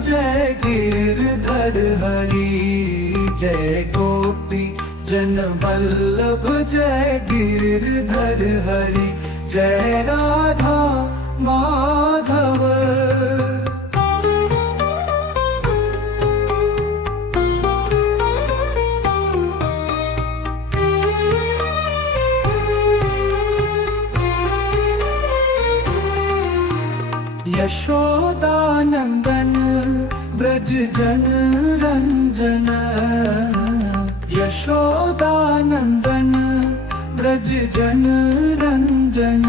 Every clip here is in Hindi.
जय गिरधर हरि, जय गोपी जन वल्लभ जय गिरधर हरि, जय राधा माधव। यशोदानंदन ब्रज जन रंजन, यशोदानंदन ब्रज जन रंजन,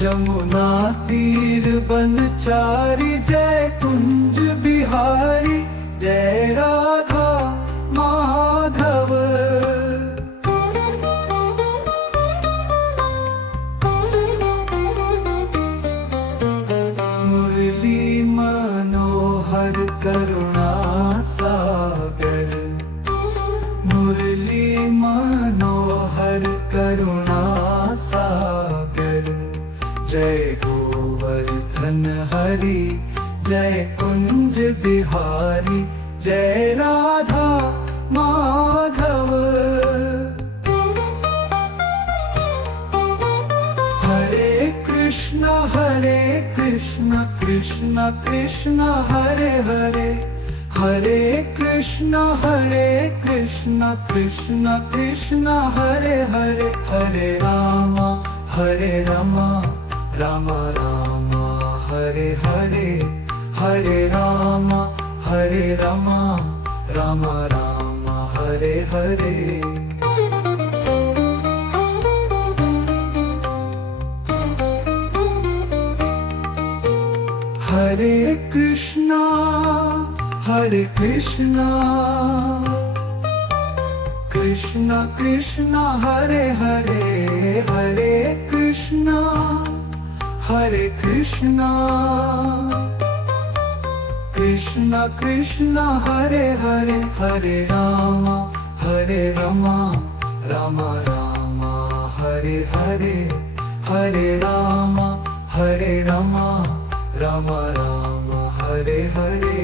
जमुना तीर बनचारी जय कुंज बिहारी, जय राधा माधव। मुरली मनोहर करुणा सागर, मुरली मनोहर करुणा सागर, जय गोवर्धन हरि जय कुंज बिहारी, जय राधा माधव। हरे कृष्ण कृष्ण कृष्ण हरे हरे, हरे कृष्ण कृष्ण कृष्ण हरे हरे, हरे रामा राम राम हरे हरे, हरे रामा राम राम हरे हरे। हरे कृष्णा कृष्ण कृष्ण हरे हरे, हरे कृष्णा कृष्ण कृष्ण हरे हरे, हरे रामा राम राम हरे हरे, हरे रामा राम राम हरे हरे।